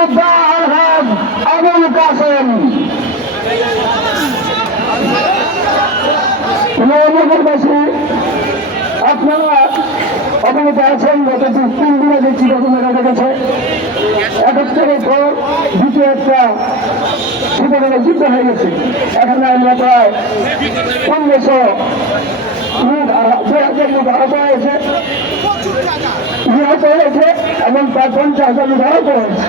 যোদ্ধা আলহাজ আবুল কাসেম। আপনারা অবগত আছেন, গত 3 দিনে দেখছি ঘটনা দেখা গেছে। 71 পর দ্বিতীয় একটা ছোটখাটো যুদ্ধ হয়ে গেছে। এখানে আমরা প্রায় 1500 লোক 2000 লোক আহত হয়েছে, নিহত হয়েছে এবং প্রায় 50,000 লোক আহত হয়েছে।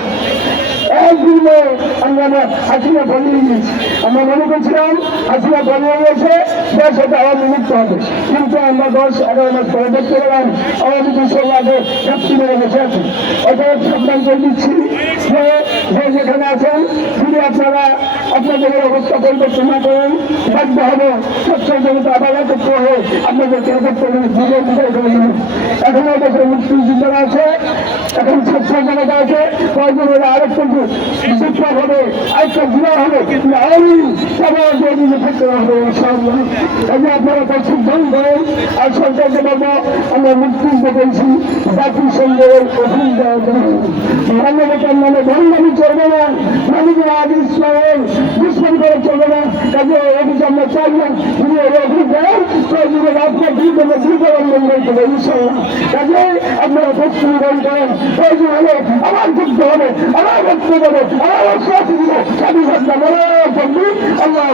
একদিনে আমরা হাসিনা পালিয়ে গিয়েছি। আমরা মনে করছিলাম হাসিনা পালিয়ে গেছে, দেশ হতে আওয়ামী মুক্ত হবে, কিন্তু আমরা 10-11 মাস পরে দেখতে পেলাম আওয়ামী সমাজে শক্তি বেড়ে বসে আছে। অতএব সিদ্ধান্ত দিচ্ছি যে যেখানে আছেন যদি আপনারা আপনাদের অবস্থা পরিবর্তন না করেন, বাধ্য হবে স্বচ্ছ জনতা আবার একত্র হয়ে আপনাদেরকে একত্র এখনো দেশের মুক্তিযোদ্ধারা আছে, এখন স্বচ্ছ জনতা আছে, কয়েকজনের আরেকটা বিপ্লব হবে, আরেকটা জুড়া হবে, আওয়ামী সবার দিয়ে থাকতে হবে ইনশাআল্লাহ। কাজে আপনারা তার সিদ্ধান্ত করেন। আর সরকারকে বলবো আমরা মুক্তিযুদ্ধ পেয়েছি, জাতিসংঘের অধীন দেওয়ার জন্য মানবতার নামে ধর্মানি চলবে না, মানবীয় আদি ইসলামের দুশ্মন করে চলবে না। কাজে অভিযোগ আমরা চাই না, তিনি অভিযোগ দেন প্রয়োজনের আপনার দুর্গ অবলম্বন করবে ইনশাআল্লাহ। কাজে আপনারা প্রস্তুতি গ্রহণ করেন, প্রয়োজন হলে আবার যুদ্ধ হবে, আবার রক্ত দেবে, আবার স্বাধীনতা আল্লাহ।